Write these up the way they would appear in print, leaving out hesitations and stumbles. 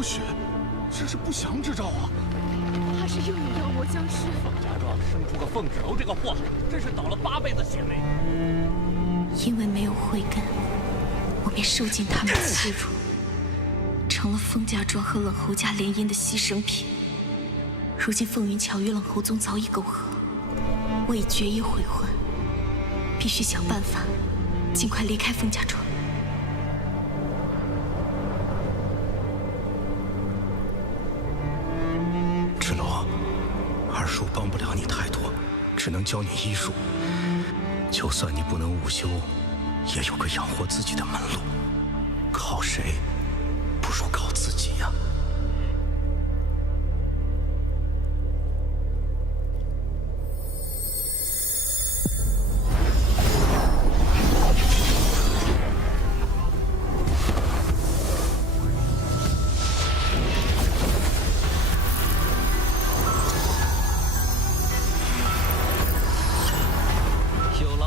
流血，这是不祥之兆啊！怕是又有妖魔僵尸。凤家庄生出个凤指楼这个祸害，真是倒了8辈子血霉。因为没有慧根，我便受尽他们的欺辱，成了凤家庄和冷侯家联姻的牺牲品。如今凤云桥与冷侯宗早已苟合，我已决意悔婚，必须想办法尽快离开凤家庄。芷罗，二叔帮不了你太多，只能教你医术。就算你不能悟修，也有个养活自己的门路。靠谁，不如靠自己呀。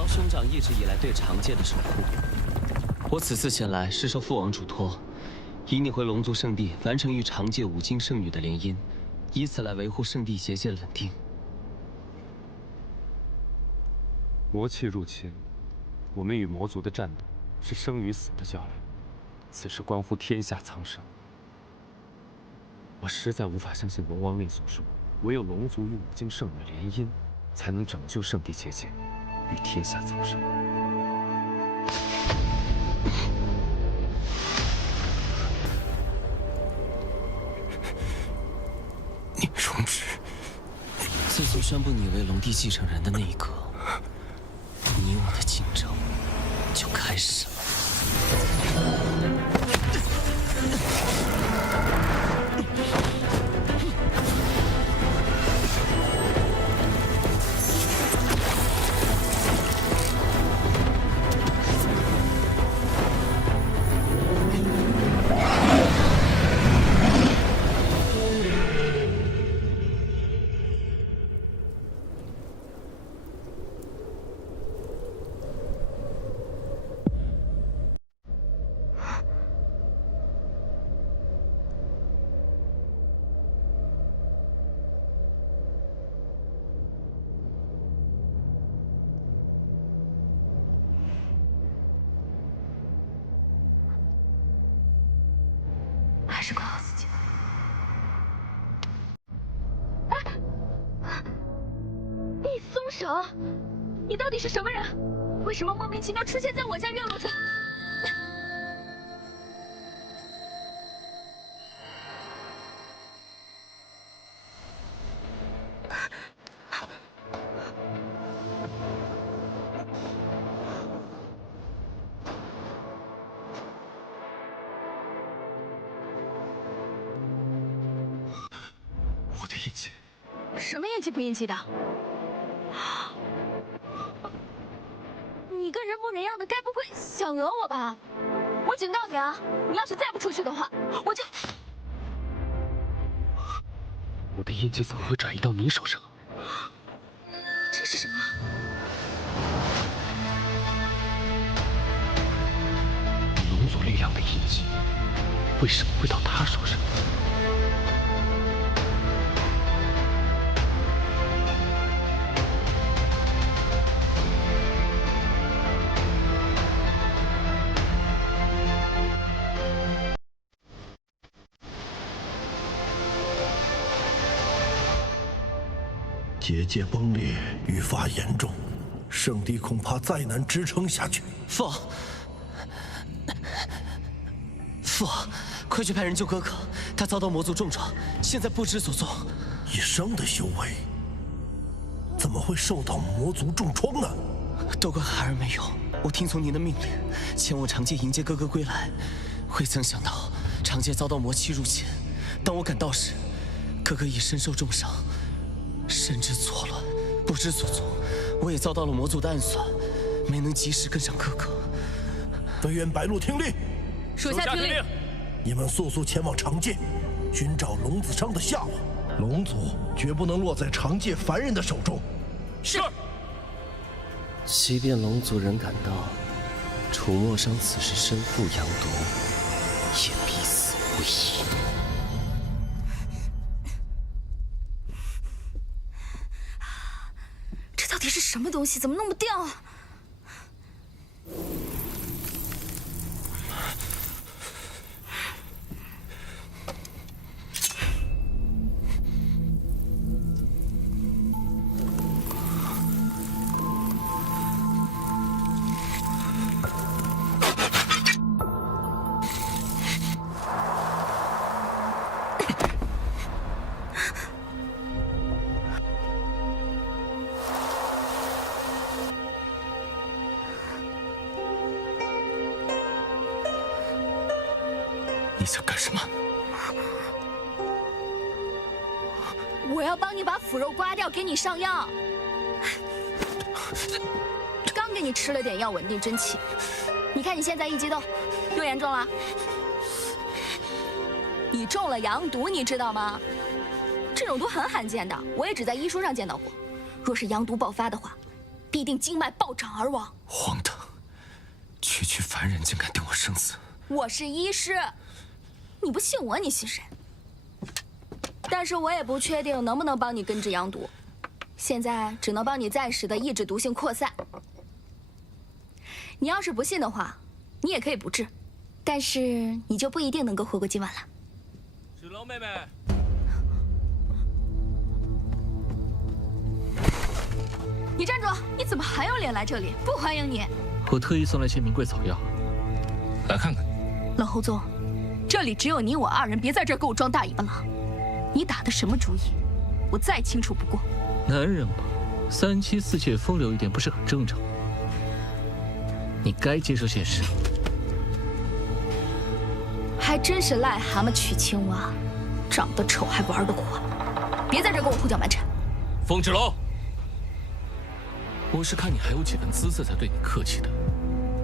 兄长一直以来对长界的守护，我此次前来是受父王嘱托，引你回龙族圣地，完成与长界5金圣女的联姻，以此来维护圣地结界的稳定。魔气入侵，我们与魔族的战斗是生与死的较量，此事关乎天下苍生。我实在无法相信龙王令所说，唯有龙族与5金圣女联姻，才能拯救圣地结界。与天下苍生。你终止。自从宣布你为龙帝继承人的那一刻，你我的竞争就开始了。还是管好自己。易松手，你到底是什么人？为什么莫名其妙出现在我家月楼村？我的印记。什么印记不印记的？你个人模人样的，该不会想讹我吧？我警告你啊，你要是再不出去的话，我就……我的印记怎么会转移到你手上？这是什么？龙族力量的印记，为什么会到他手上？结界崩裂愈发严重，圣地恐怕再难支撑下去。父王，父王，快去派人救哥哥，他遭到魔族重创，现在不知所踪。一生的修为，怎么会受到魔族重创呢？都怪孩儿没有，我听从您的命令，前往长界迎接哥哥归来，未曾想到长界遭到魔气入侵。当我赶到时，哥哥已身受重伤。神志错乱，不知所踪，我也遭到了魔族的暗算，没能及时跟上哥哥。飞燕白鹿听令，属下听令。你们速速前往长界，寻找龙子商的下落。龙族绝不能落在长界凡人的手中。是。即便龙族人赶到，楚墨商此时身负阳毒，也必死无疑。底是什么东西？怎么弄不掉啊？你想干什么？我要帮你把腐肉刮掉，给你上药。刚给你吃了点药，稳定真气。你看你现在一激动，又严重了。你中了阳毒，你知道吗？这种毒很罕见的，我也只在医书上见到过。若是阳毒爆发的话，必定经脉暴涨而亡。荒唐！区区凡人竟敢定我生死！我是医师，你不信我，你信谁？但是我也不确定能不能帮你根治阳毒，现在只能帮你暂时的抑制毒性扩散。你要是不信的话，你也可以不治，但是你就不一定能够活过今晚了。芷楼妹妹，你站住！你怎么还有脸来这里？不欢迎你！我特意送来些名贵草药，来看看。冷侯宗，这里只有你我二人，别在这儿给我装大尾巴狼。你打的什么主意？我再清楚不过。男人嘛，3妻4妾风流一点不是很正常？你该接受现实。还真是癞蛤蟆娶青蛙，长得丑还玩得火。别在这儿给我胡搅蛮缠。风芷楼，我是看你还有几分姿色才对你客气的，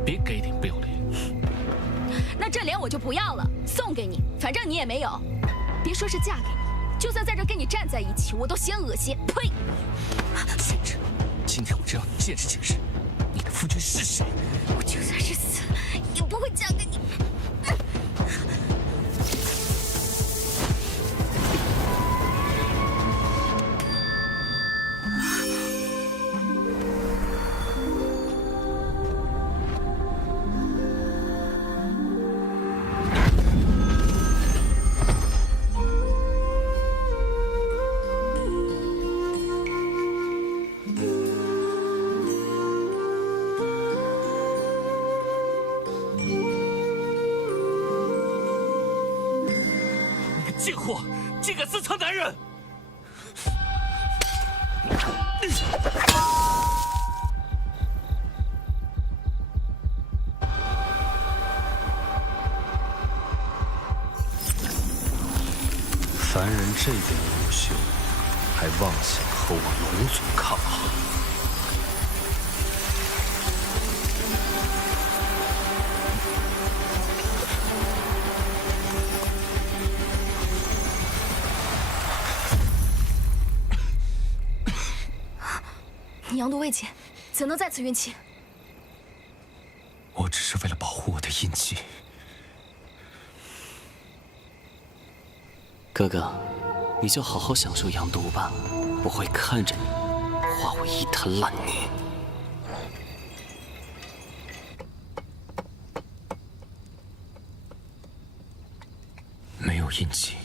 别给脸不要脸。那这脸我就不要了，送给你，反正你也没有。别说是嫁给你，就算在这跟你站在一起，我都嫌恶心。呸！贤侄，今天我就让你见识见识，你的夫君是谁。我就算是死了，也不会嫁给你。贱货，竟敢私藏男人！凡人这点无秀，还妄想和我龙族抗衡？你阳毒未解，怎能再次运气？我只是为了保护我的印记。哥哥，你就好好享受阳毒吧，我会看着你化为一滩烂泥。没有印记，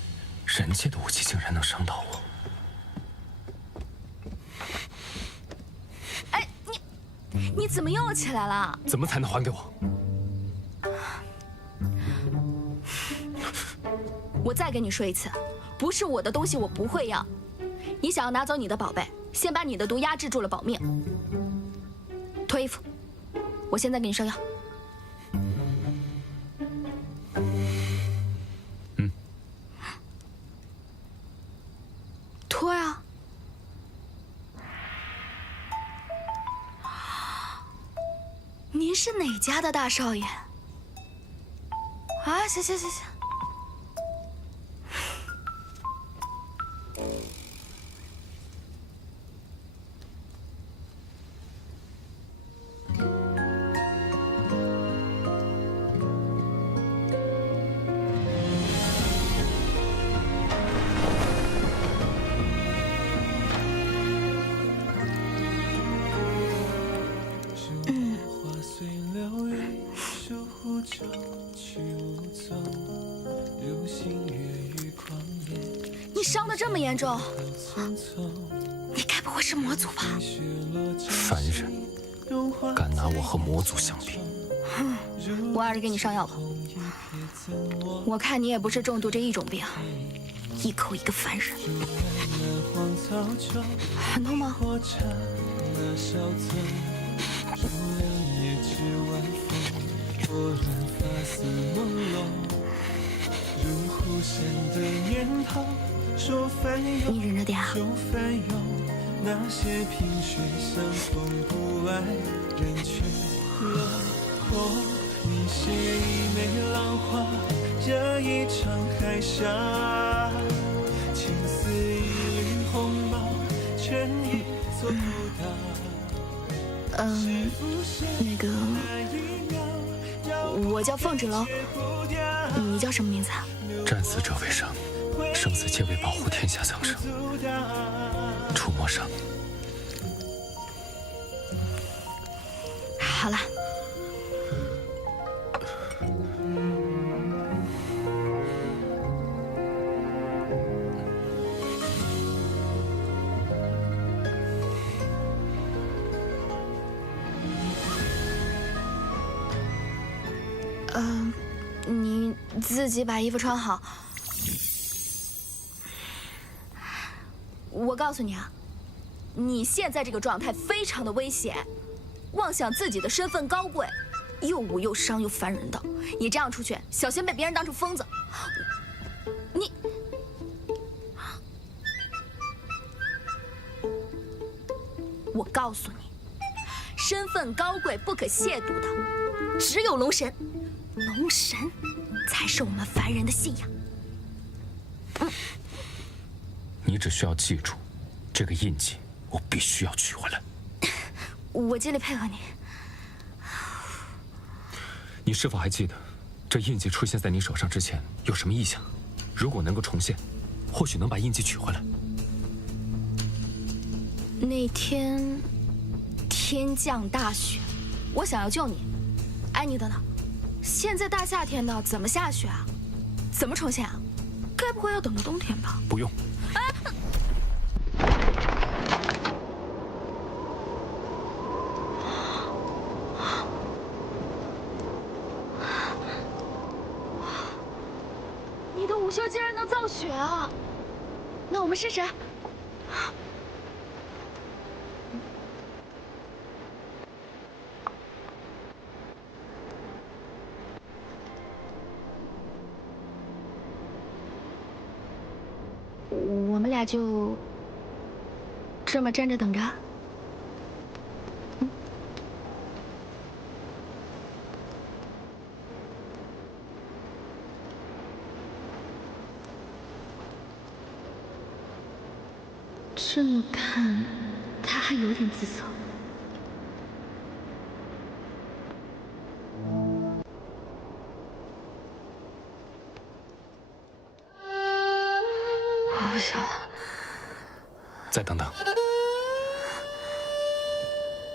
人界的武器竟然能伤到我。哎，你怎么又起来了？怎么才能还给我？我再跟你说一次，不是我的东西我不会要。你想要拿走你的宝贝，先把你的毒压制住了保命。脱衣服，我现在给你上药。脱呀！您是哪家的大少爷？啊，行行行行。伤得这么严重，你该不会是魔族吧？凡人，敢拿我和魔族相比？我还是给你上药吧。我看你也不是重度这一种病，一口一个凡人，很痛吗？你忍着点啊。你写一枚浪花，这一场海峡，情似一缕鸿毛，却已做不到。那个，我叫凤芷楼，你叫什么名字啊？战死者为生，生死皆为保护天下苍生。触摸上。好了。你自己把衣服穿好。我告诉你啊，你现在这个状态非常的危险，妄想自己的身份高贵，又武又伤又烦人的，你这样出去，小心被别人当成疯子。你，我告诉你，身份高贵不可亵渎的，只有龙神。龙神才是我们凡人的信仰。你只需要记住，这个印记我必须要取回来。我尽力配合你。你是否还记得，这印记出现在你手上之前有什么异象？如果能够重现，或许能把印记取回来。那天天降大雪，我想要救你。哎，你等等，现在大夏天的，怎么下雪啊？怎么重现啊？该不会要等到冬天吧？不用。你的午休竟然能造雪啊！那我们试试。我们俩就这么站着等着。这么看，他还有点自责。我不行了。再等等。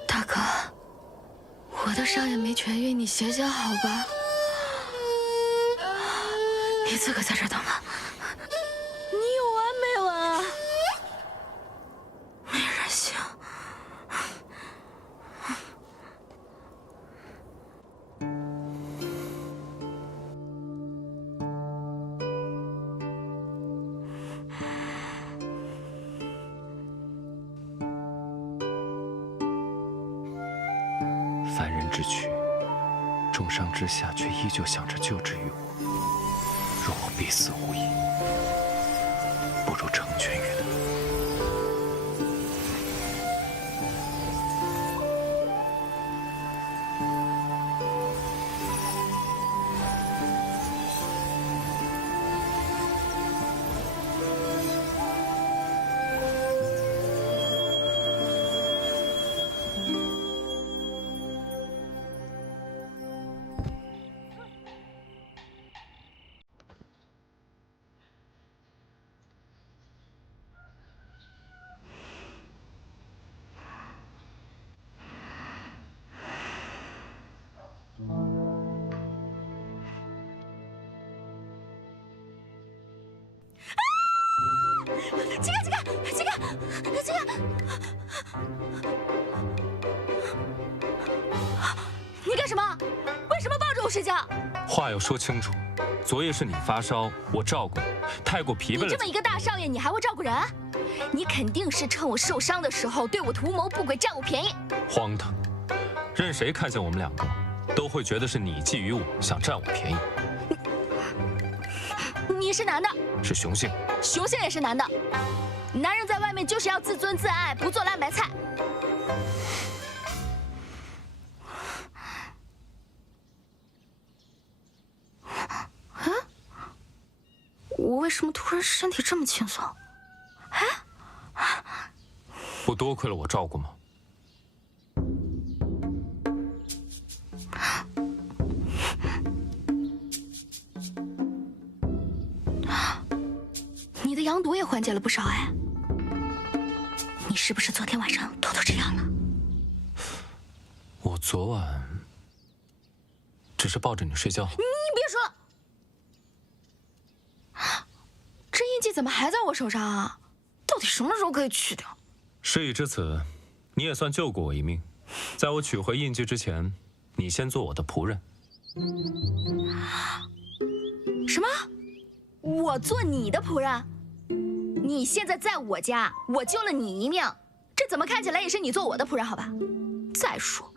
大哥，我的伤也没痊愈，你写写好吧。你自个在这等吧。你有完没完啊？没人性。凡人之躯，重伤之下却依旧想着救之于我，若我必死无疑，不如成全于他。这个，你干什么？为什么抱着我睡觉？话要说清楚，昨夜是你发烧，我照顾，太过疲惫了。你这么一个大少爷，你还会照顾人？你肯定是趁我受伤的时候对我图谋不轨，占我便宜。荒唐！任谁看见我们两个，都会觉得是你觊觎我，想占我便宜。你是男的，是雄性，雄性也是男的。男人在外面就是要自尊自爱，不做烂白菜。啊？我为什么突然身体这么轻松？不多亏了我照顾吗？你的羊毒也缓解了不少哎。你是不是昨天晚上偷偷这样了？我昨晚只是抱着你睡觉。你别说了，这印记怎么还在我手上啊？到底什么时候可以去掉？事已至此，你也算救过我一命。在我取回印记之前，你先做我的仆人。什么？我做你的仆人？你现在在我家，我救了你一命，这怎么看起来也是你做我的仆人？好吧。再说，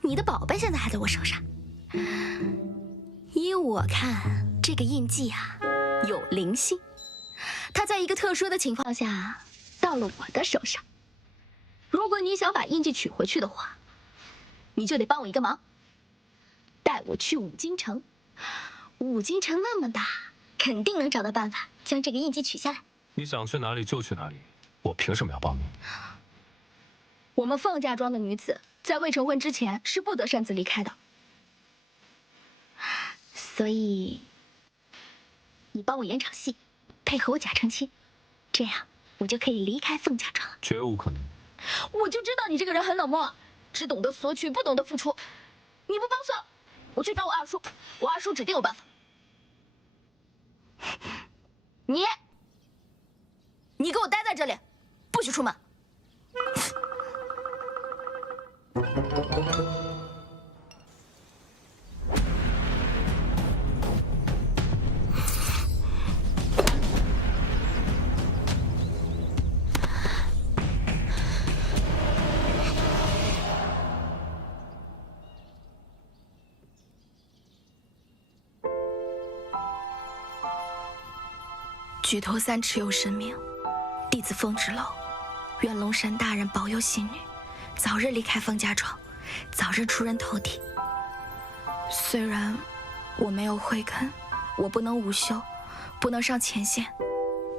你的宝贝现在还在我手上。依我看，这个印记啊，有灵性，它在一个特殊的情况下到了我的手上。如果你想把印记取回去的话，你就得帮我一个忙，带我去五京城。五京城那么大，肯定能找到办法将这个印记取下来。你想去哪里就去哪里，我凭什么要帮你？我们凤家庄的女子在未成婚之前是不得擅自离开的，所以你帮我演场戏，配合我假成亲，这样我就可以离开凤家庄了。绝无可能。我就知道你这个人很冷漠，只懂得索取，不懂得付出。你不帮算了，我去找我二叔，我二叔指定有办法。你给我待在这里，不许出门。举头三尺有神明，弟子风之楼，愿龙神大人保佑信女早日离开凤家庄，早日出人头地。虽然我没有慧根，我不能午休，不能上前线，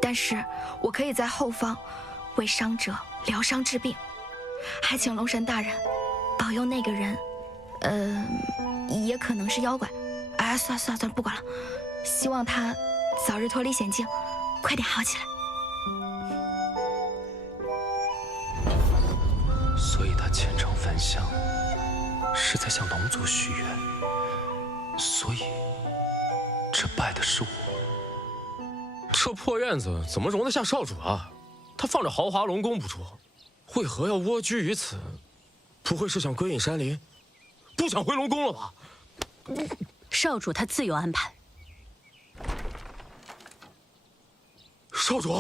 但是我可以在后方为伤者疗伤治病，还请龙神大人保佑那个人，也可能是妖怪。哎，算了，不管了，希望他早日脱离险境，快点好起来。所以他虔诚焚香，是在向龙族许愿。所以，这拜的是我。这破院子怎么容得下少主啊？他放着豪华龙宫不说，为何要蜗居于此？不会是想归隐山林，不想回龙宫了吧？少主他自有安排。少主，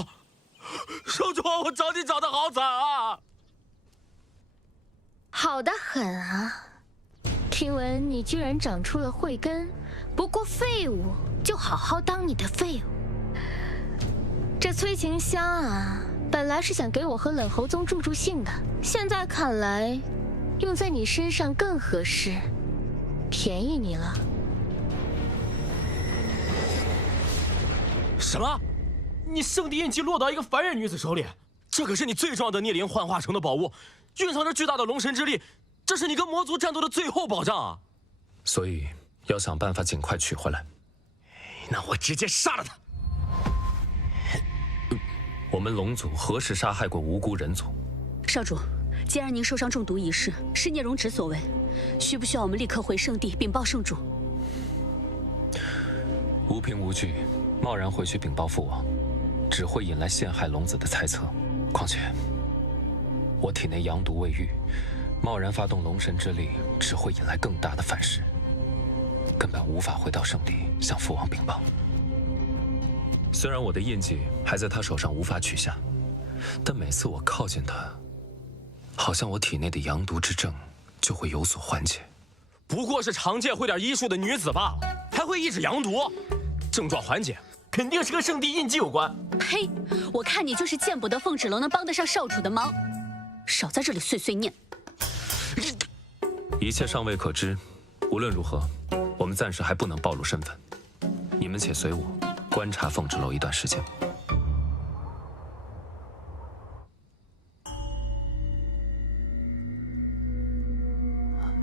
我找你找得好惨啊！好得很啊！听闻你居然长出了慧根，不过废物就好好当你的废物。这催情香啊，本来是想给我和冷侯宗助助兴的，现在看来，用在你身上更合适，便宜你了。什么？你圣地印记落到一个凡人女子手里，这可是你最重要的孽灵幻化成的宝物，蕴藏着巨大的龙神之力，这是你跟魔族战斗的最后保障啊！所以要想办法尽快取回来。那我直接杀了他！我们龙族何时杀害过无辜人族？少主，既然您受伤中毒一事是聂荣芷所为，需不需要我们立刻回圣地禀报圣主？无凭无据，贸然回去禀报父王，只会引来陷害龙子的猜测。况且，我体内阳毒未愈，贸然发动龙神之力，只会引来更大的反噬，根本无法回到圣地向父王禀报。虽然我的印记还在他手上无法取下，但每次我靠近他，好像我体内的阳毒之症就会有所缓解。不过是常见会点医术的女子罢了，还会抑制阳毒，症状缓解肯定是跟圣地印记有关。呸！我看你就是见不得凤芷楼能帮得上少主的忙，少在这里碎碎念。一切尚未可知，无论如何，我们暂时还不能暴露身份。你们且随我观察凤芷楼一段时间。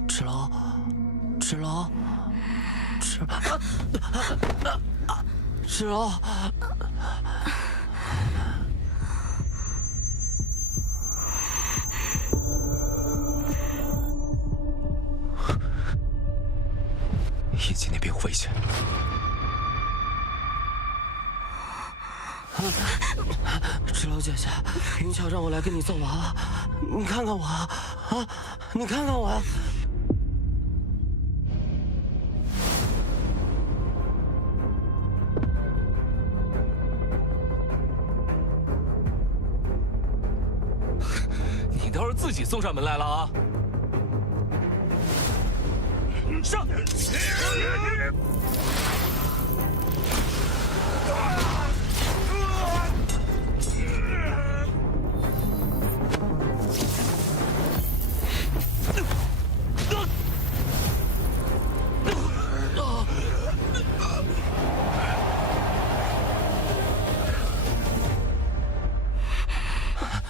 芷楼，芷楼，芷楼。印记那边有危险。芷楼姐姐，云巧让我来跟你揍娃娃，你看看我啊，你看看我。你倒是自己送上门来了啊！上！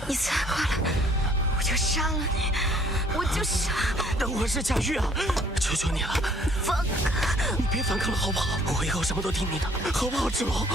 你再过来，我就杀了你！我就杀！我是贾玉啊，求求你了，放开！你别反抗了好不好？我以后什么都听你的，好不好，芷楼？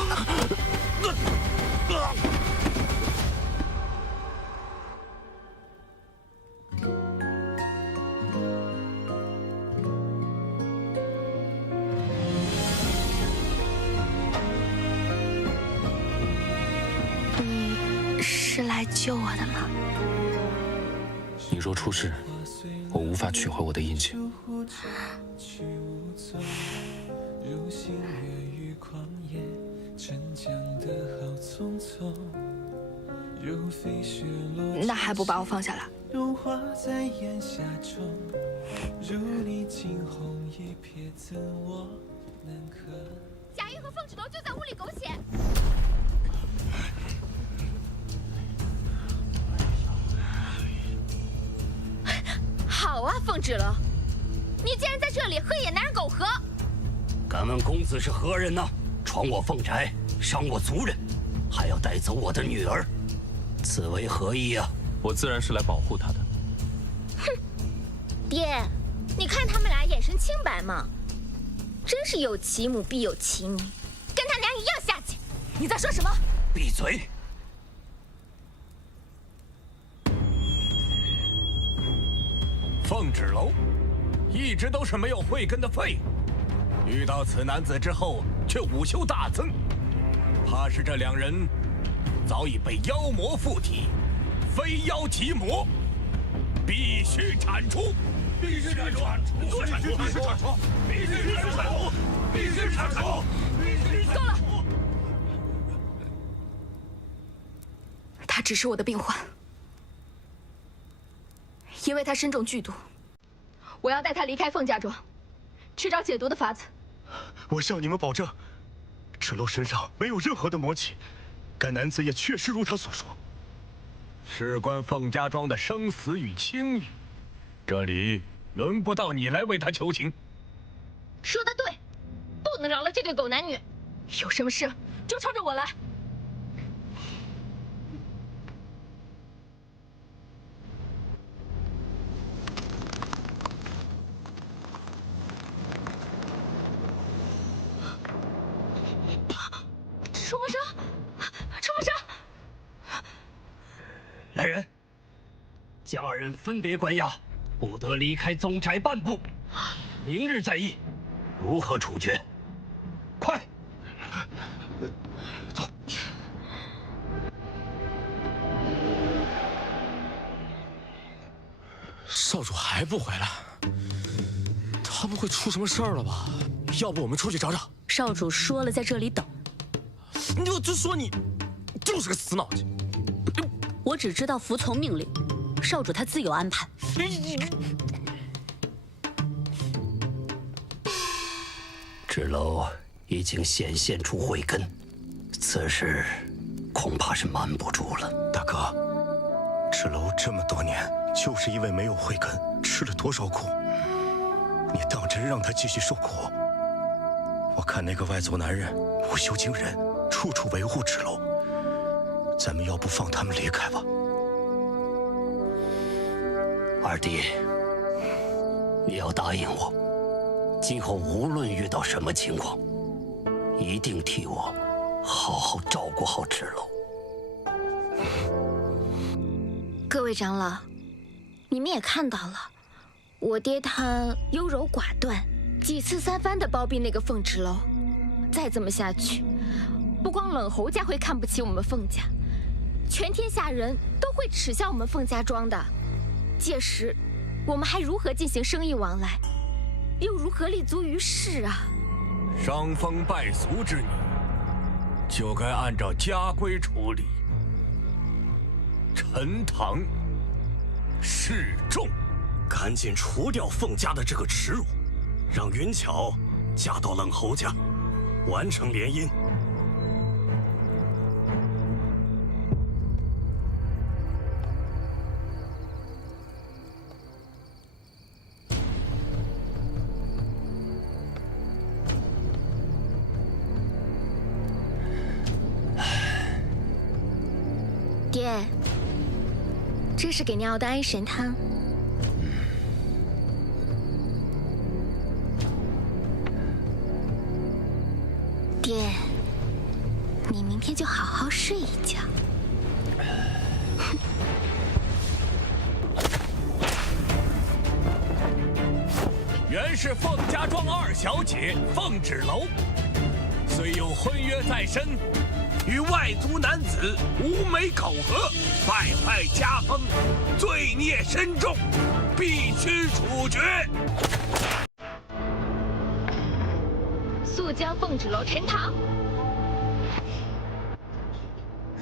你是来救我的吗？你若出事，我无法取回我的印记。那还不把我放下来？贾玉和凤芷楼就在屋里苟且。好啊，凤芷楼，你竟然在这里和野男人苟合！敢问公子是何人呢？闯我凤宅，伤我族人，还要带走我的女儿，此为何意啊？我自然是来保护她的。哼，爹，你看他们俩眼神清白吗？真是有其母必有其女，跟他娘一样下贱！你在说什么？闭嘴！凤芷楼一直都是没有慧根的废物，遇到此男子之后却武修大增，怕是这两人早已被妖魔附体，非妖即魔，必须铲除！必须铲除！给我铲除！必须铲除！必须铲除！必须铲除！够了！他只是我的病患，因为他身中剧毒，我要带他离开凤家庄，去找解毒的法子。我向你们保证，芷楼身上没有任何的魔气，该男子也确实如他所说。事关凤家庄的生死与清誉，这里轮不到你来为他求情。说得对，不能饶了这对狗男女。有什么事就冲着我来。出没生，出没生！来人，家人分别关押，不得离开宗宅半步。明日再议，如何处决？快！走。少主还不回来，他不会出什么事儿了吧？要不我们出去找找？少主说了，在这里等。我就说你就是个死脑筋。我只知道服从命令，少主他自有安排。纸楼已经显现出慧根，此事恐怕是瞒不住了。大哥，芷楼这么多年就是因为没有慧根，吃了多少苦？你当真让他继续受苦？我看那个外族男人无休惊人，处处维护芷楼，咱们要不放他们离开吧？二弟，你要答应我，今后无论遇到什么情况，一定替我好好照顾好芷楼。各位长老，你们也看到了，我爹他优柔寡断，几次三番的包庇那个凤芷楼。再这么下去，不光冷侯家会看不起我们凤家，全天下人都会耻笑我们凤家庄的。届时，我们还如何进行生意往来，又如何立足于世啊？伤风败俗之女，就该按照家规处理。陈塘示众，赶紧除掉凤家的这个耻辱，让云巧嫁到冷侯家，完成联姻。爹，这是给你熬的安神汤。爹，你明天就好好睡一觉。原是凤家庄二小姐凤芷楼，虽有婚约在身，与外族男子无媒苟合，败坏家风，罪孽深重，必须处决。速将凤芷楼沉塘。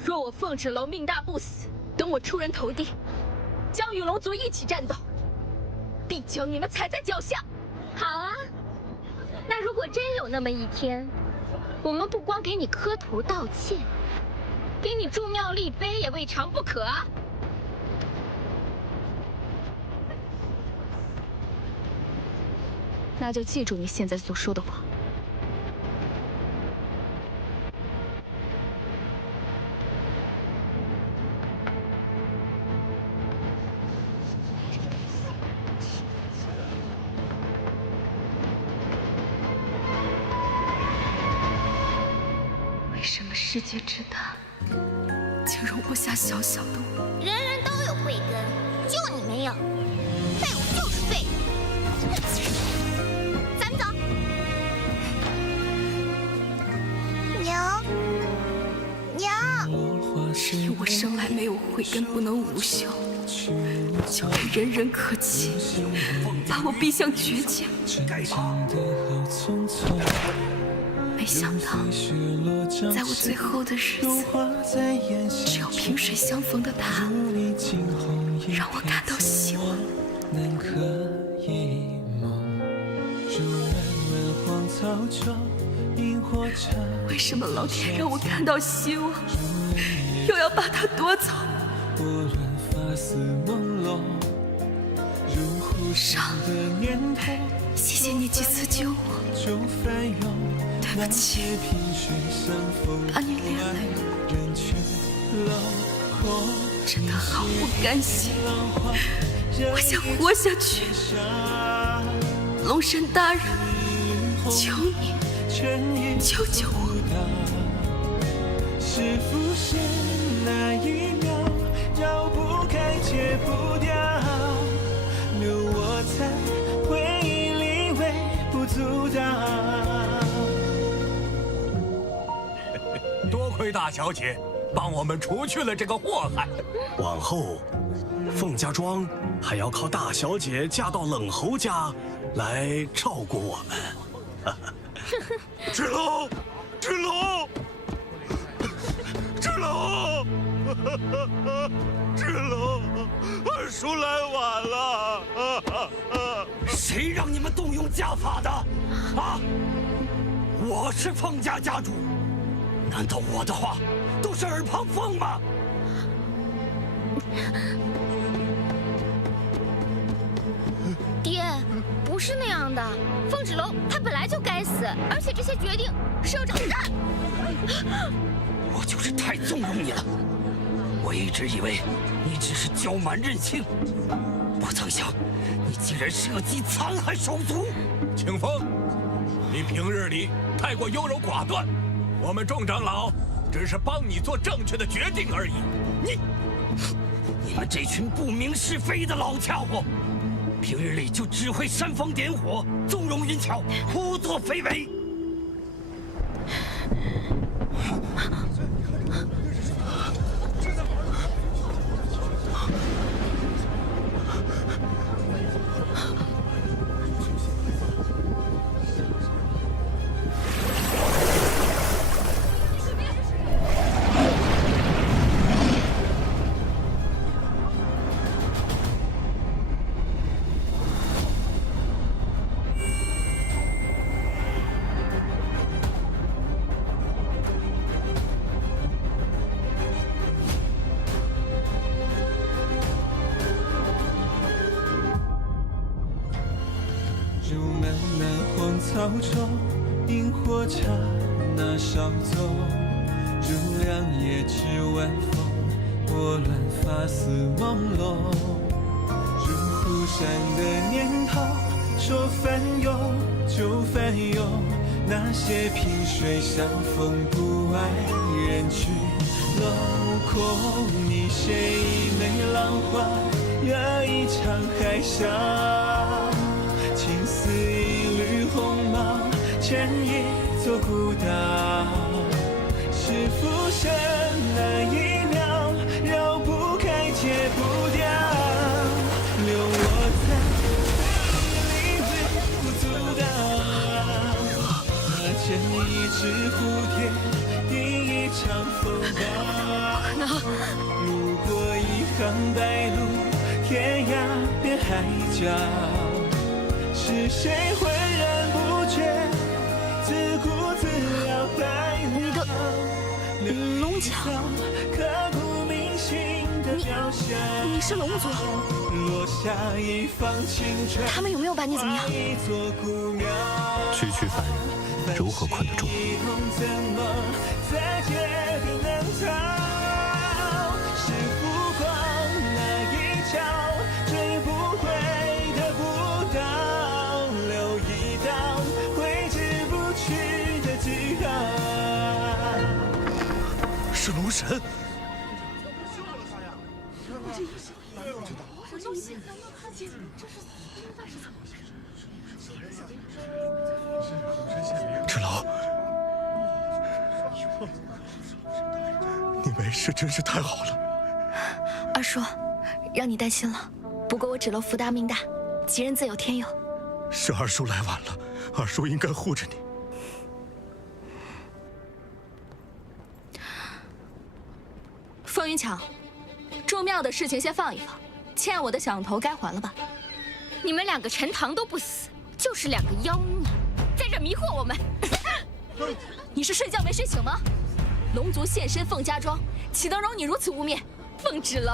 若我凤芷楼命大不死，等我出人头地，将与龙族一起战斗，必将你们踩在脚下。好啊，那如果真有那么一天，我们不光给你磕头道歉，给你筑庙立碑也未尝不可啊。那就记住你现在所说的话。为什么世界之大，竟容不下小小的我？人人都有慧根，就你没有。废物就是废物。咱们走。娘，娘，是因我生来没有慧根，不能无修，就被人人可欺，把我逼向绝境。没想到，在我最后的日子，只有萍水相逢的他，让我感到希望。为什么老天让我看到希望，又要把它夺走？伤，谢谢你几次救我，对不起，把你连累了，真的好不甘心。我想活下去，龙神大人，求你救救我。是浮现那一秒，绕不开戒不掉，留我在回忆里微不足道。多亏大小姐帮我们除去了这个祸害。往后，凤家庄还要靠大小姐嫁到冷侯家来照顾我们。芷龙，芷龙，芷龙，芷龙，二叔来晚了。谁让你们动用家法的？啊！我是凤家家主，难道我的话都是耳旁风吗？爹，不是那样的。凤芷楼他本来就该死，而且这些决定是由长大。我就是太纵容你了。我一直以为你只是骄蛮任性，不曾想你竟然涉及残害手足。清风，你平日里太过优柔寡断，我们众长老只是帮你做正确的决定而已。你们这群不明是非的老家伙，平日里就只会煽风点火、纵容云巧、胡作非为。草中，萤火刹那稍纵，如两夜之晚风，拨乱发丝朦胧。如湖山的念头，说翻涌就翻涌，那些萍水相逢不爱人去楼空。你写一枚浪花，惹一场海啸，情似一缕鸿毛，牵一座孤岛。是浮生那一秒，绕不开解不掉，留我在回忆里微不足道。牵一只蝴蝶，第一场风暴。路过一行白鹭，天涯变海角。是谁浑然不觉，自顾自摇摆了？你的龙角，刻骨铭心的雕像。你是龙族？落下一方青春。他们有没有把你怎么样？区区凡人，如何困得住？怎么再见都能逃？是浮光那一角，追不回的步道，留一道挥之不去的记号。是龙神。芷楼，你没事真是太好了。二叔，让你担心了。不过我芷楼福大命大，吉人自有天佑。是二叔来晚了，二叔应该护着你。风云巧，住庙的事情先放一放，欠我的响头该还了吧？你们两个陈塘都不死，就是两个妖孽，在这迷惑我们。你是睡觉没睡醒吗？龙族现身凤家庄，岂能容你如此污蔑？凤芷楼，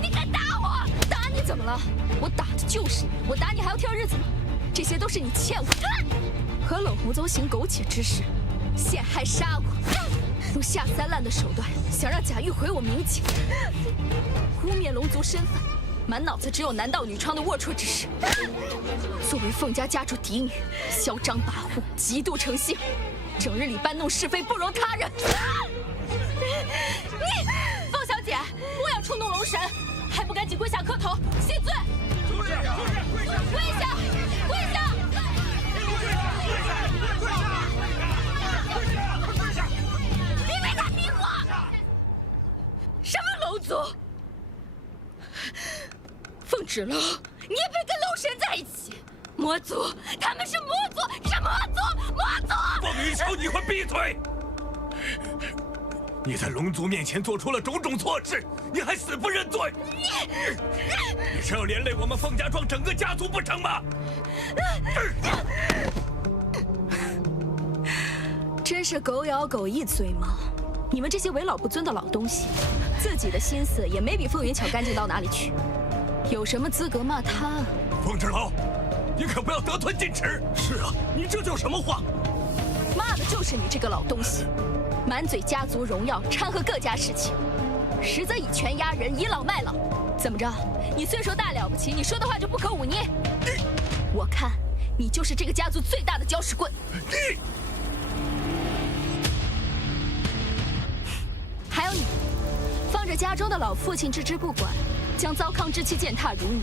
你敢打我？打你怎么了？我打的就是你，我打你还要挑日子吗？这些都是你欠我的。和冷湖宗行苟且之事，陷害杀我，用下三滥的手段想让贾玉毁我名节，污蔑龙族身份，满脑子只有男盗女娼的龌龊之事。作为凤家家主嫡女，嚣张跋扈，极度成性，整日里搬弄是非，不容他人。你，凤小姐，莫要触怒龙神，还不赶紧跪下磕头谢罪！跪下，跪下！你被他迷惑！什么龙族？芷楼，你也配跟龙神在一起？魔族，他们是魔族，是魔族，魔族！凤云桥，你快闭嘴！你在龙族面前做出了种种错事，你还死不认罪！你是要连累我们凤家庄整个家族不成吗？真是狗咬狗一嘴毛！你们这些为老不尊的老东西，自己的心思也没比凤云桥干净到哪里去，有什么资格骂他啊？凤芷楼，你可不要得寸进尺！是啊，你这叫什么话？骂的就是你这个老东西，满嘴家族荣耀，掺和各家事情，实则以权压人，倚老卖老。怎么着？你岁数大了不起，你说的话就不可忤逆？我看你就是这个家族最大的搅屎棍。还有你，放着家中的老父亲置之不管，将糟糠之妻践踏如泥。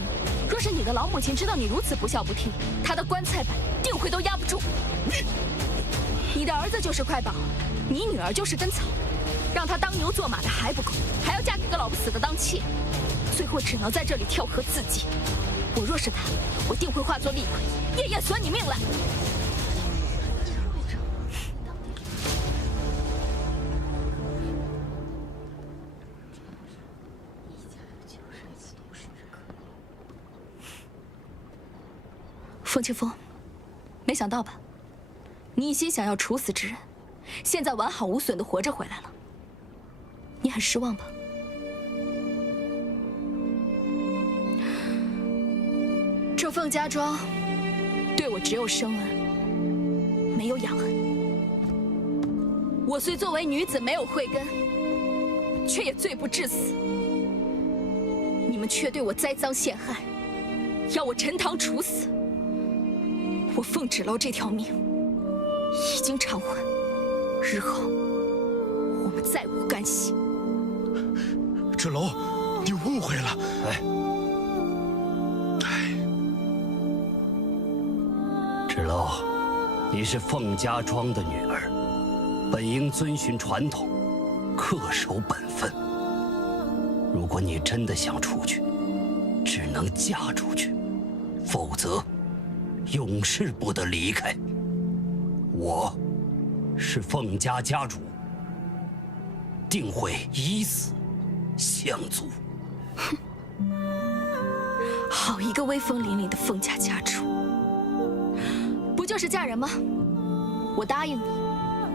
若是你的老母亲知道你如此不孝不悌，她的棺材板定会都压不住。你的儿子就是块宝，你女儿就是根草，让她当牛做马的还不够，还要嫁给个老不死的当妾，最后只能在这里跳河自尽。我若是他，我定会化作厉鬼，夜夜索你命来。凤清风，没想到吧？你一心想要处死之人，现在完好无损的活着回来了。你很失望吧？这凤家庄对我只有生恩，没有养恩。我虽作为女子没有慧根，却也罪不至死。你们却对我栽赃陷害，要我陈塘处死。我凤芷楼这条命已经偿还，日后我们再无干系。芷楼，你误会了。芷楼，你是凤家庄的女儿，本应遵循传统，恪守本分。如果你真的想出去，只能嫁出去，否则永世不得离开。我是凤家家主，定会以死相阻。哼，好一个威风凛凛的凤家家主！不就是嫁人吗？我答应你，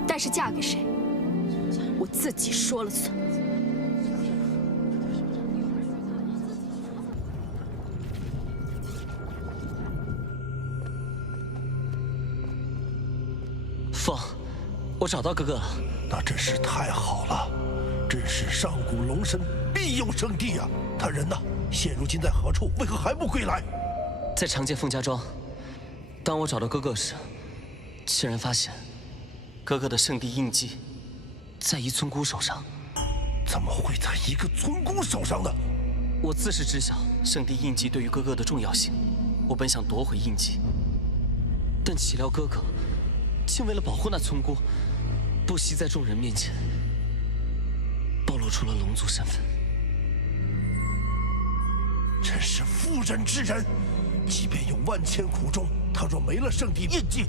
但是嫁给谁，我自己说了算。凤，我找到哥哥了。那真是太好了，真是上古龙神必有圣地啊！他人呢？现如今在何处？为何还不归来？在长剑凤家庄。当我找到哥哥时，竟然发现哥哥的圣地印记在一村姑手上。怎么会在一个村姑手上呢？我自是知晓圣地印记对于哥哥的重要性，我本想夺回印记，但岂料哥哥竟为了保护那村姑，不惜在众人面前暴露出了龙族身份。真是妇人之仁！即便有万千苦衷，他若没了圣地印记，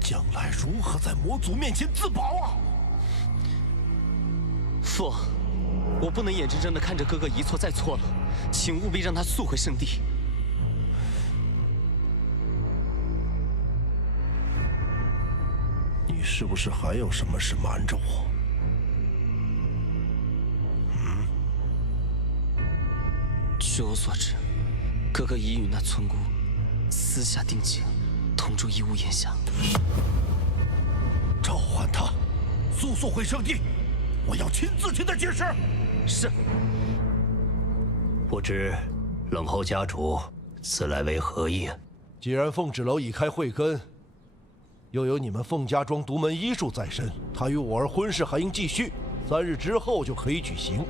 将来如何在魔族面前自保啊？父，我不能眼睁睁地看着哥哥一错再错了，请务必让他速回圣地。你是不是还有什么事瞒着我？据我所知，哥哥已与那村姑私下定情，同住一屋檐下。召唤他，速速回圣地，我要亲自替他解释。是。不知冷侯家主此来为何意？既然凤芷楼已开慧根，又有你们凤家庄独门医术在身，他与我儿婚事还应继续，3日之后就可以举行。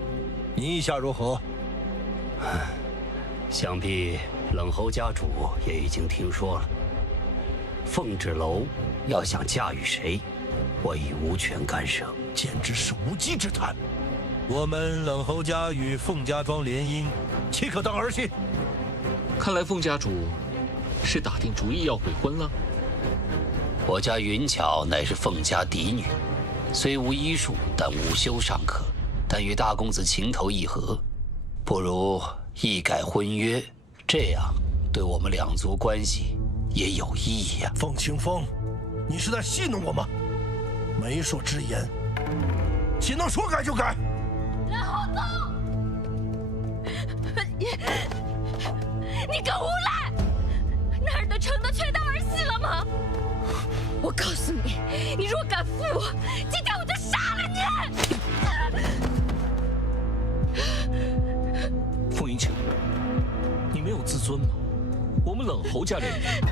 你意下如何？想必冷侯家主也已经听说了。凤芷楼要想嫁与谁，我已无权干涉，简直是无稽之谈。我们冷侯家与凤家庄联姻，岂可当儿戏？看来凤家主是打定主意要悔婚了。我家云巧乃是凤家嫡女，虽无医术，但午休尚可。但与大公子情投意合，不如一改婚约，这样对我们两族关系也有意义呀。凤清风，你是在戏弄我吗？媒妁之言，岂能说改就改？蓝后宗，你个无赖！那儿都撑得全当儿戏了吗？我告诉你，你若敢负我，今天我就杀了你！凤云清，你没有自尊吗？我们冷侯家联姻，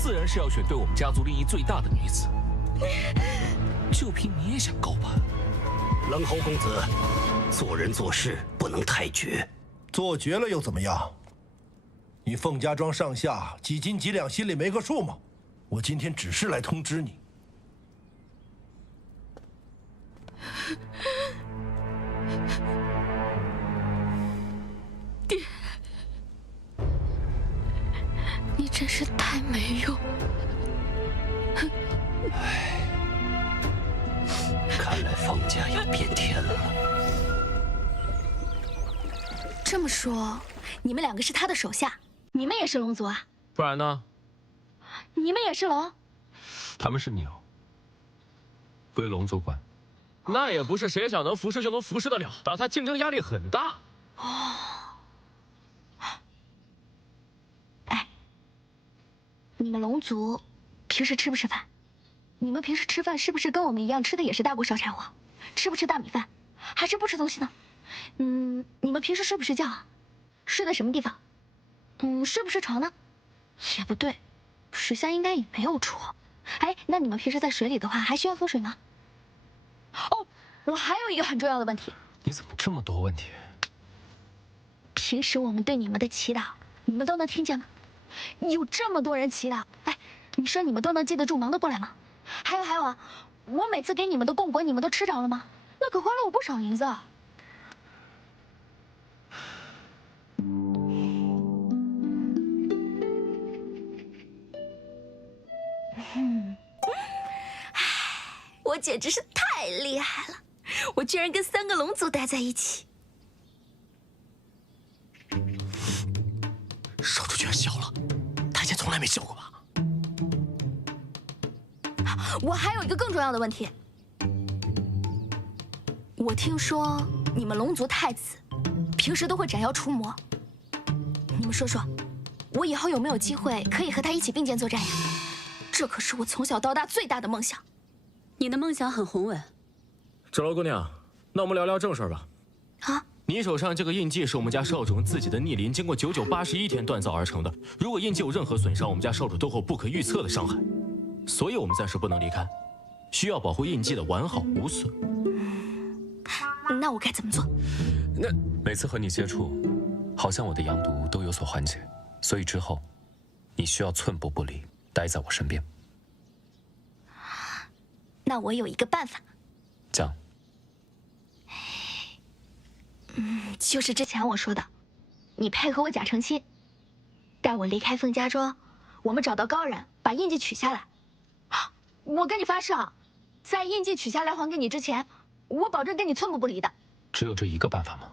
自然是要选对我们家族利益最大的女子。就凭你也想高攀？冷侯公子，做人做事不能太绝。做绝了又怎么样？你凤家庄上下几斤几两，心里没个数吗？我今天只是来通知你。爹，你真是太没用。看来凤家要变天了。这么说，你们两个是他的手下，你们也是龙族啊？不然呢？你们也是龙？他们是鸟，归龙族管。那也不是谁想能服侍就能服侍得了，打他竞争压力很大。哦。哎，你们龙族平时吃不吃饭？你们平时吃饭是不是跟我们一样吃的也是大锅烧柴火？吃不吃大米饭？还是不吃东西呢？你们平时睡不睡觉啊？睡在什么地方？睡不睡床呢？也不对，水下应该也没有床。哎，那你们平时在水里的话，还需要风水吗？哦，我还有一个很重要的问题。你怎么这么多问题？平时我们对你们的祈祷，你们都能听见吗？有这么多人祈祷，哎，你说你们都能记得住，忙得过来吗？还有啊，我每次给你们的供果，你们都吃着了吗？那可花了我不少银子啊。我简直是太厉害了！我居然跟3个龙族待在一起。少主居然笑了，他以前从来没笑过吧？我还有一个更重要的问题。我听说你们龙族太子平时都会斩妖除魔，你们说说，我以后有没有机会可以和他一起并肩作战呀？这可是我从小到大最大的梦想。你的梦想很宏伟。芷楼姑娘，那我们聊聊正事吧。啊，你手上这个印记是我们家少主自己的逆鳞，经过9981天锻造而成的。如果印记有任何损伤，我们家少主都会有不可预测的伤害，所以我们暂时不能离开，需要保护印记的完好无损。那我该怎么做？每次和你接触，好像我的阳毒都有所缓解，所以之后你需要寸步不离，待在我身边。那我有一个办法。讲。就是之前我说的，你配合我假成亲，待我离开凤家庄，我们找到高人把印记取下来。我跟你发誓啊，在印记取下来还给你之前，我保证跟你寸步不离的。只有这一个办法吗？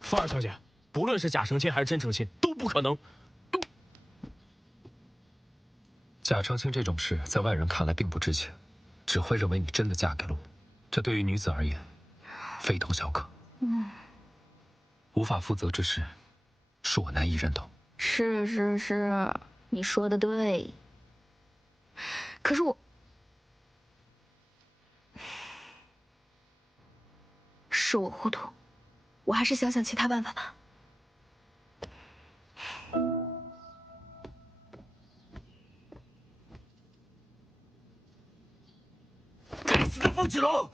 凤儿小姐，不论是假成亲还是真成亲，都不可能。假成亲这种事，在外人看来并不值钱，只会认为你真的嫁给了我。这对于女子而言，非同小可。无法负责之事，是我难以认同。是，你说的对。可是是我糊涂，我还是想想其他办法吧。该死的凤芷楼！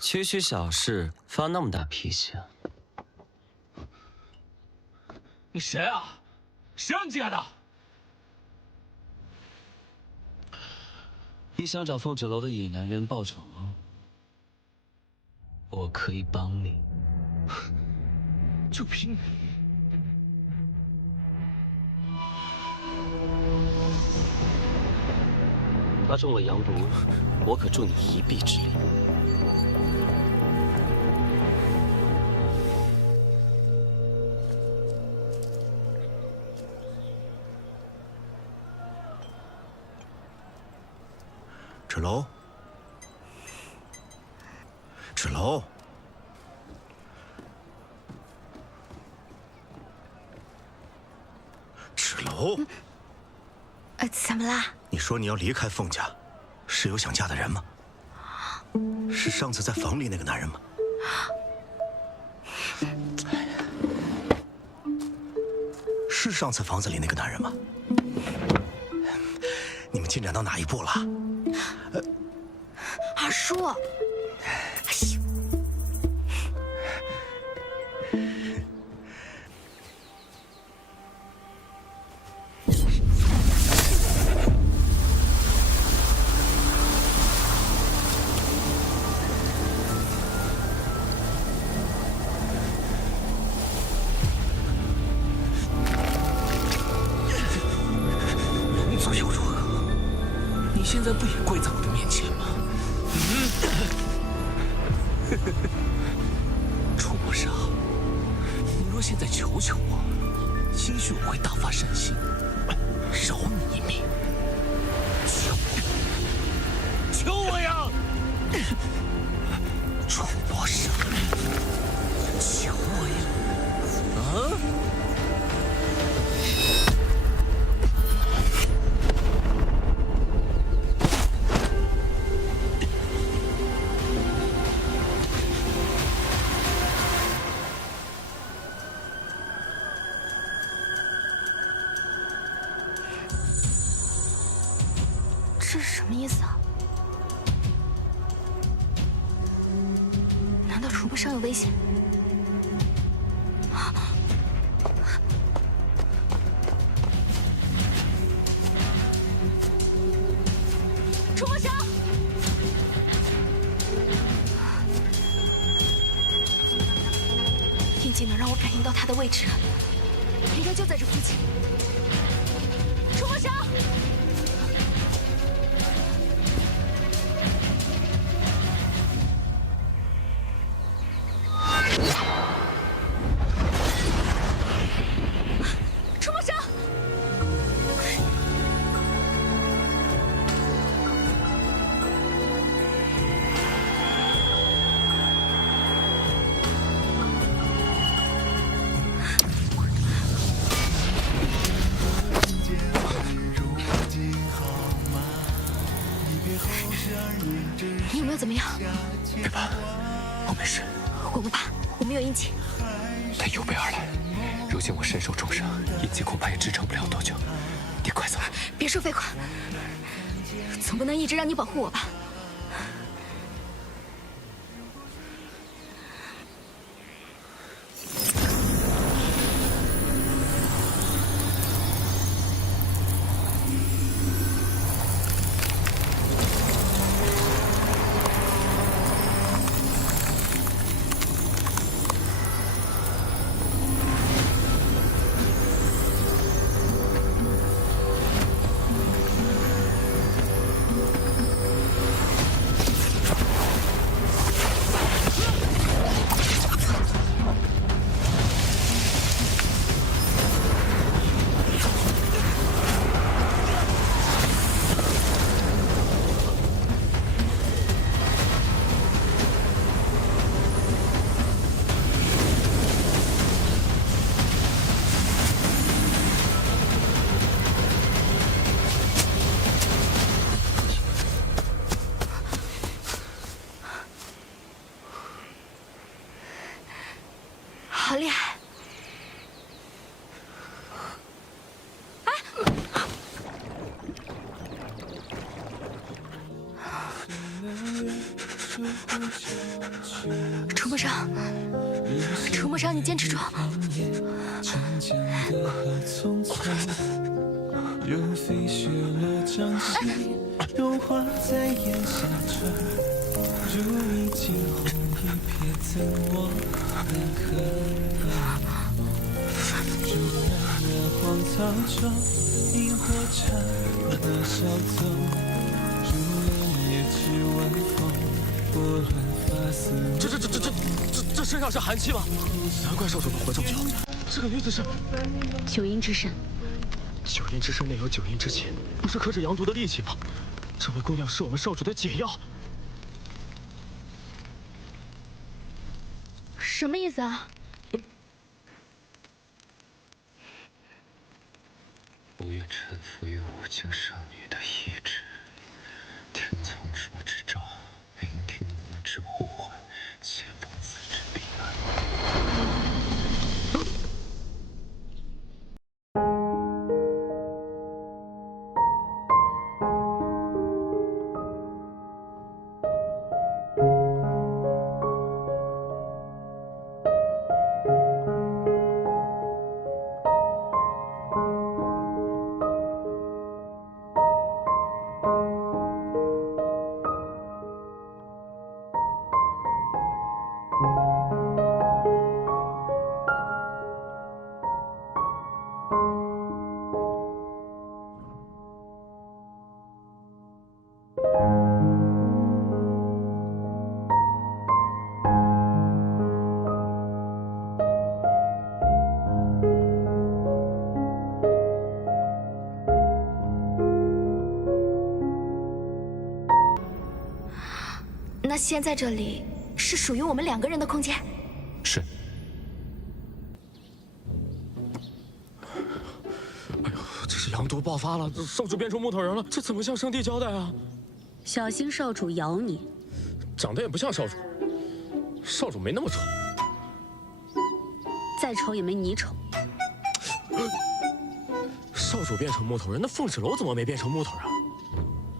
区区小事发那么大脾气啊？你谁啊？谁让你进来的？你想找凤芷楼的野男人报仇吗？我可以帮你。就凭你，他中了阳毒，我可助你一臂之力。芷楼，芷楼，芷楼，怎么啦？你说你要离开凤家，是有想嫁的人吗？是上次在房里那个男人吗？是上次房子里那个男人吗？你们进展到哪一步了？二叔，龙族又如何？你现在不也跪在我的面前吗？楚墨杀，你若现在求求我，兴许我会大发善心，饶你一命。求我呀！楚墨杀，求我呀！啊！这是什么意思啊？难道楚墨杀有危险？楚墨杀！印记能让我感应到他的位置，应该就在这附近。楚墨杀！楚墨杀！你有没有怎么样？别怕，我没事。我不怕，我没有印记。他有备而来，如今我身受重伤，印记恐怕也支撑不了多久。你快走！别说废话，总不能一直让你保护我吧？好厉害！楚墨杀，楚墨杀，你坚持住！又飞雪了掌心，融化在眼下这如一惊鸿。别赠我任何美梦。竹南的荒草中，萤火长河小走，竹帘夜只晚风，拨乱发丝。这身上是寒气吗？难怪少主能活这么久。这个女子是九阴之身。九阴之身内有九阴之气，不是克制阳毒的利器吗？这位姑娘是我们少主的解药。什么意思啊？不愿臣服于无情少女的意志，听从主之诏，聆听吾之呼唤，且不自知彼岸。那现在这里是属于我们2个人的空间。是。哎呦，这是阳毒爆发了，少主变成木头人了，这怎么向圣帝交代啊？小心少主咬你。长得也不像少主，少主没那么丑。再丑也没你丑。少主变成木头人，那凤纸楼怎么没变成木头啊？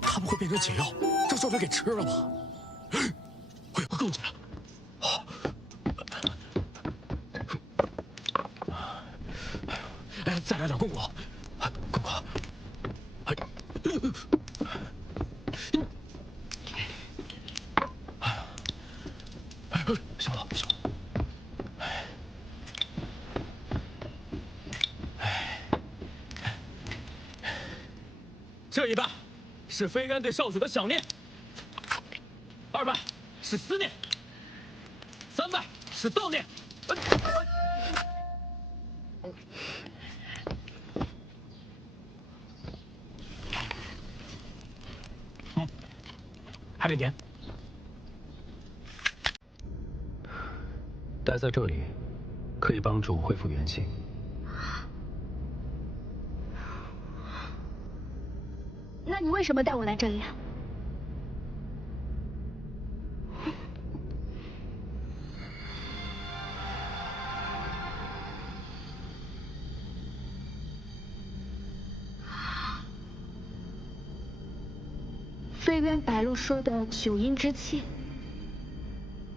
他不会变成解药，让少主给吃了吧？哎呦，更紧了！哎，再来点功果，功果。哎，行了，行了。这一半是飞渊对少主的想念，2半是思念，3半是悼念。还得点。待在这里，可以帮助恢复元气。那你为什么带我来这里啊？飞渊白鹿说的九阴之气，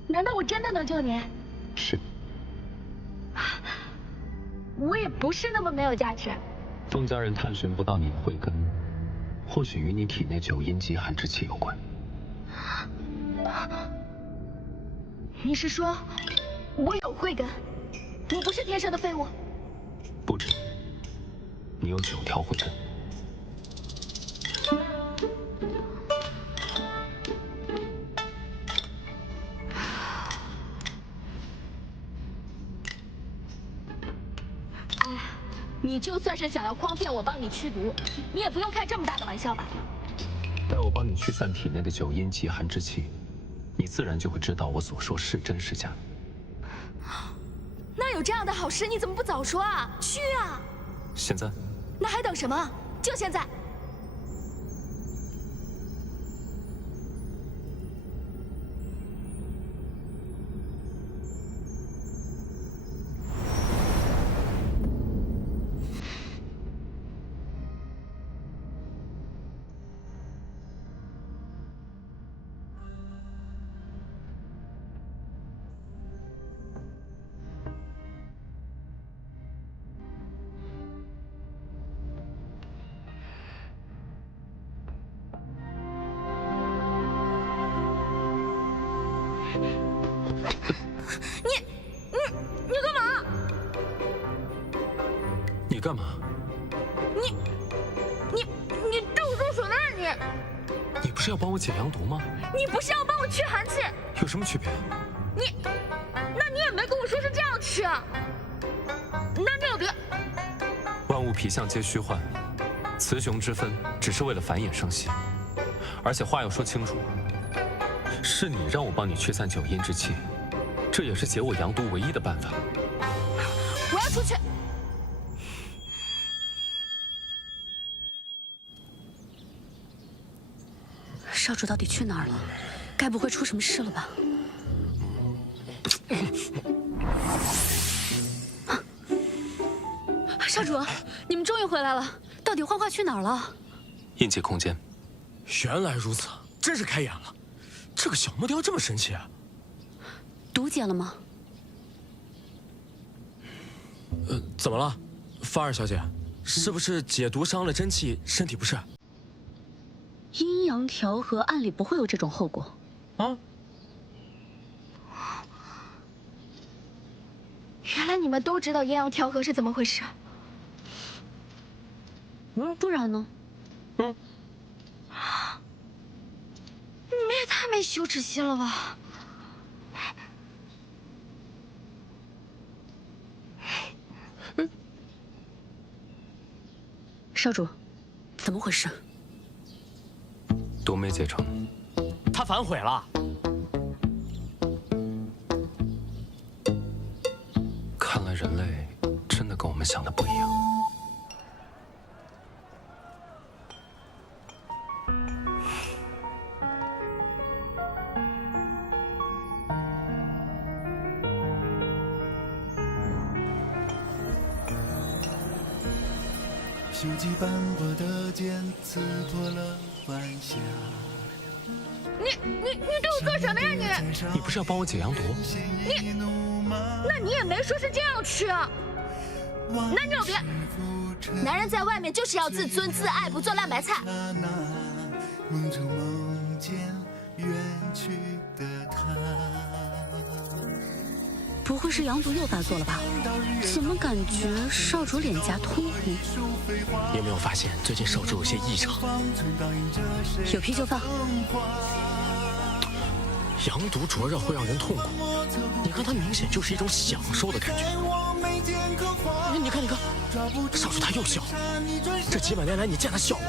难道我真的能救你？是。我也不是那么没有价值。凤家人探寻不到你的慧根，或许与你体内九阴极寒之气有关。你是说，我有慧根，我不是天生的废物？不止，你有9条慧根。你就算是想要诓骗我帮你驱毒，你也不用开这么大的玩笑吧？待我帮你驱散体内的九阴极寒之气，你自然就会知道我所说是真是假。那有这样的好事，你怎么不早说啊？去啊！现在？那还等什么？就现在！干嘛？你动手手呢你！你不是要帮我解阳毒吗？你不是要帮我驱寒气？有什么区别？那你也没跟我说是这样驱啊！那你有别。万物皮相皆虚幻，雌雄之分只是为了繁衍生息。而且话要说清楚，是你让我帮你驱散九阴之气，这也是解我阳毒唯一的办法。我要出去。少主到底去哪儿了？该不会出什么事了吧？少主，你们终于回来了！到底幻化去哪儿了？印记空间。原来如此，真是开眼了。这个小木雕这么神奇啊！毒解了吗？怎么了，发儿小姐？是不是解毒伤了真气，身体不适？阴阳调和，按理不会有这种后果。啊？原来你们都知道阴阳调和是怎么回事。不然呢？你们也太没羞耻心了吧！少主，怎么回事？毒没解成，他反悔了。看来人类真的跟我们想的不一样。锈迹斑驳的剑刺破了晚霞。你对我做什么呀你？你不是要帮我解阳毒？那你也没说是这样去啊。那你有别。男人在外面就是要自尊自爱，不做烂白菜。梦中梦见远去的他。不会是阳毒又发作了吧？怎么感觉少主脸颊通红？你有没有发现最近少主有些异常？有屁就放。阳毒灼热会让人痛苦，你看他明显就是一种享受的感觉。你看，少主他又笑，这几百年来你见他笑过，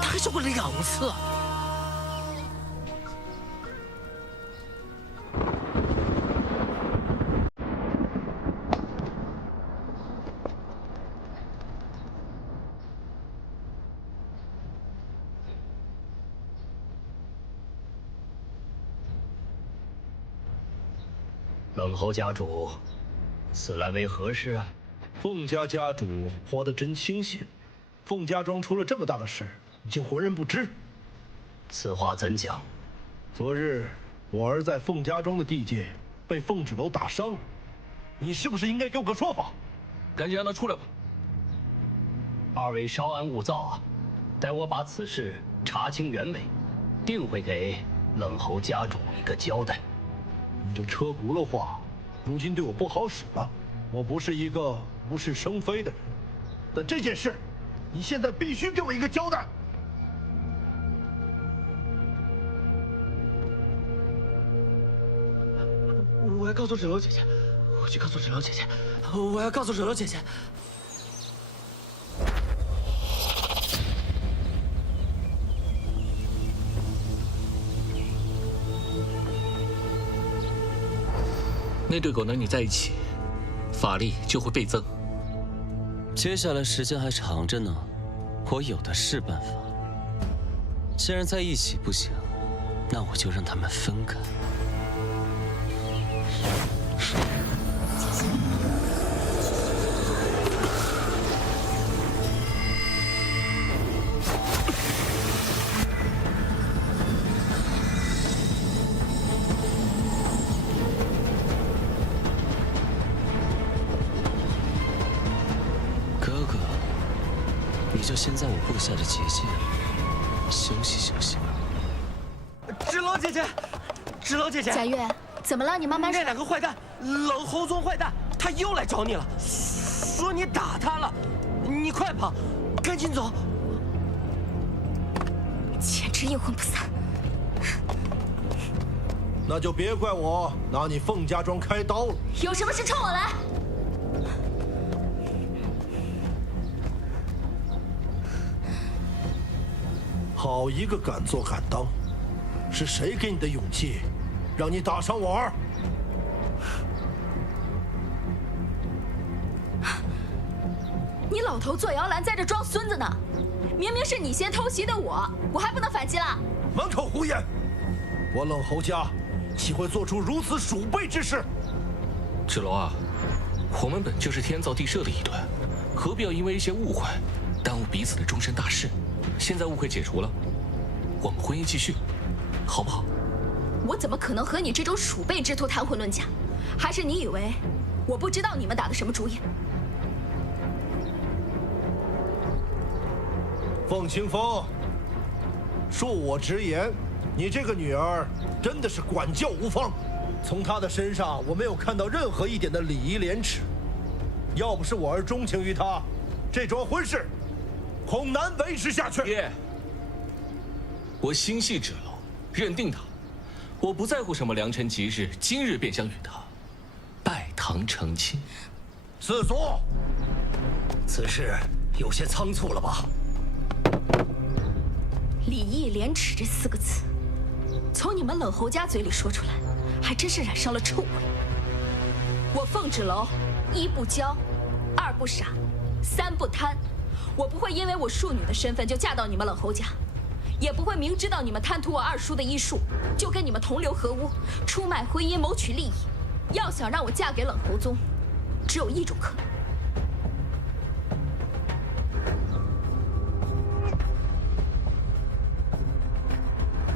他还笑过2次。冷侯家主，此来为何事啊？凤家家主活得真清闲，凤家庄出了这么大的事，你竟浑然不知。此话怎讲？昨日我儿在凤家庄的地界被凤纸楼打伤了，你是不是应该给我个说法？赶紧让他出来吧。二位稍安勿躁啊，待我把此事查清原委，定会给冷侯家主一个交代。你这车轱辘话，如今对我不好使了。我不是一个无事生非的人，但这件事，你现在必须给我一个交代。我要告诉芷楼姐姐，我去告诉芷楼姐姐，我要告诉芷楼姐姐。那对狗男女在一起，法力就会倍增。接下来时间还长着呢，我有的是办法。既然在一起不行，那我就让他们分开。哥哥，你就先在我布下的结界休息休息。芷楼姐姐，芷楼姐姐，贾月，怎么了？你慢慢说。那2个坏蛋，冷侯宗坏蛋，他又来找你了，说你打他了，你你快跑，赶紧走！简直阴魂不散。那就别怪我拿你凤家庄开刀了。有什么事冲我来！好一个敢做敢当！是谁给你的勇气，让你打伤我儿？你老头坐摇篮在这装孙子呢！明明是你先偷袭的我还不能反击了？满口胡言！我冷侯家岂会做出如此鼠辈之事？芷楼啊，我们本就是天造地设的一对，何必要因为一些误会，耽误彼此的终身大事？现在误会解除了，我们婚姻继续，好不好？我怎么可能和你这种鼠辈之徒谈婚论嫁？还是你以为我不知道你们打的什么主意？凤清风，恕我直言，你这个女儿真的是管教无方。从她的身上，我没有看到任何一点的礼仪廉耻。要不是我儿钟情于她，这桩婚事恐难维持下去。爹，我心系芷楼，认定她，我不在乎什么良辰吉日，今日便想与她拜堂成亲。四祖，此事有些仓促了吧？礼义廉耻这4个字，从你们冷侯家嘴里说出来，还真是染上了臭味。我凤芷楼，1不骄，2不傻，3不贪。我不会因为我庶女的身份就嫁到你们冷侯家，也不会明知道你们贪图我二叔的医术，就跟你们同流合污，出卖婚姻谋取利益。要想让我嫁给冷侯宗，只有一种可能。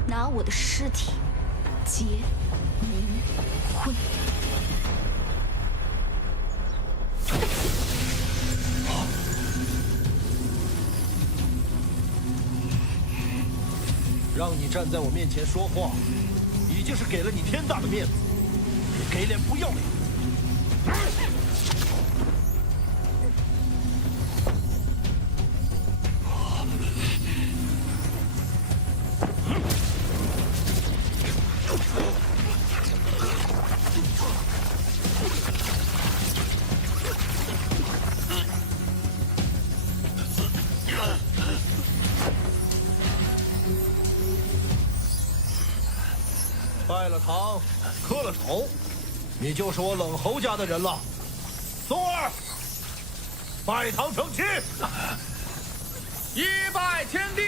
拿我的尸体结冥婚。让你站在我面前说话，已经是给了你天大的面子，你给脸不要脸！拜了堂，磕了头，你就是我冷侯家的人了。宗儿，拜堂成亲，一拜天地。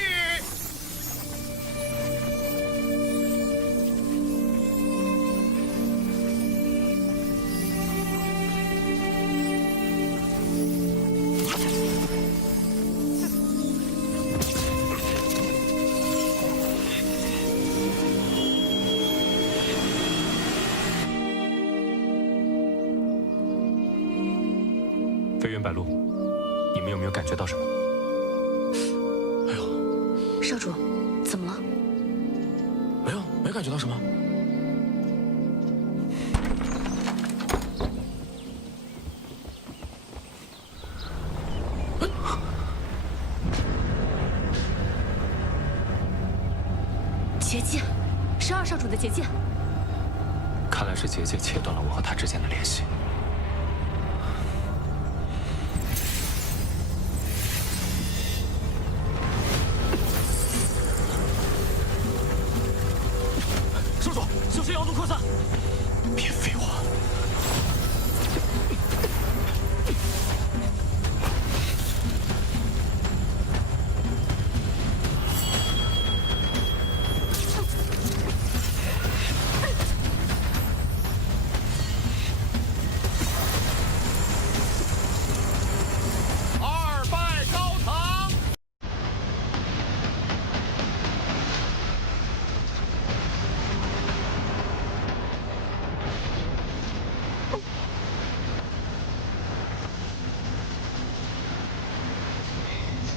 飞云白鹿，你们有没有感觉到什么？哎呦，少主，怎么了？没有，没感觉到什么。结界，是二少主的结界。看来是结界切断了我和他之间的联系。少主，小心妖毒扩散！别废话。二拜高堂。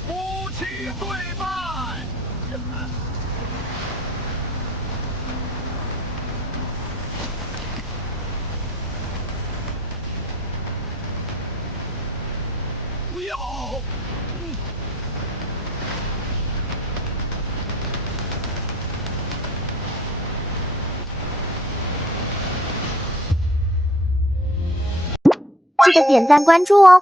夫妻对拜。不要！的点赞关注哦。